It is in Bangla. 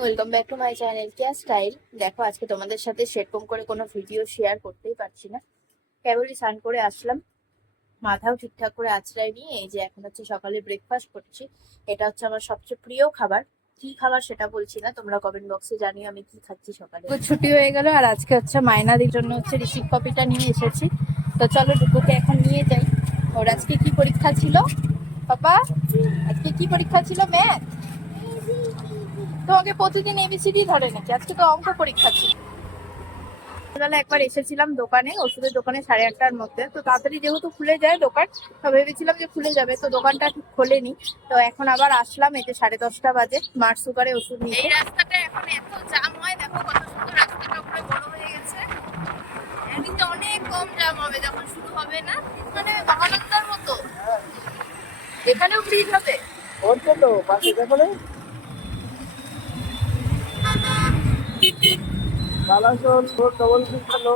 Welcome back to my channel care style. দেখো আজকে তোমাদের সাথে সেরকম করে কোনো ভিডিও শেয়ার করতেই পারছি না। কেবলই স্নান করে আসলাম, মাথাও ঠিকঠাক করে আঁচড়াই নিয়ে এই যে এখন হচ্ছে সকালে ব্রেকফাস্ট করছি। এটা হচ্ছে আমার সবচেয়ে প্রিয় খাবার। কি খাবার সেটা বলছি না, তোমরা কমেন্ট বক্সে জানিও আমি কি খাচ্ছি সকালে। ছুটি হয়ে গেল আর আজকে হচ্ছে মাইনাদির জন্য হচ্ছে রিসিভ কপিটা নিয়ে এসেছি। তো চলো ডুগুকে এখন নিয়ে যাই। ওর আজকে কি পরীক্ষা ছিল পাপা? আজকে কি পরীক্ষা ছিল? ম্যাথ। তোমাকে প্রতিদিন এবিসিডি ধরে নাকি? আজকে তো অঙ্ক পরীক্ষা ছিল। সকালবেলা একবার এসেছিলাম দোকানে, ওষুধের দোকানে 8:30টার মধ্যে। তো তাড়াতাড়ি যেহেতু খুলে যায় দোকান, তো ভেবেছিলাম যে খুলে যাবে, তো দোকানটা ঠিক খোলেনি। তো এখন আবার আসলাম, এই যে 10:30 বাজে, স্মার্ট সুগারে ওষুধ নিয়ে। এই রাস্তাটা এখন এত জাম হয়, দেখো কত সুন্দর রাস্তাটা পুরো বড় হয়ে গেছে। একদিন অনেক কম জাম হবে যখন শুরু হবে না, মানে মহানন্দার মতো। এখানেও ব্রিজ হবে হচ্ছে তো পাশে দেখো না কালাচল ডবল ব্রিজ হলো।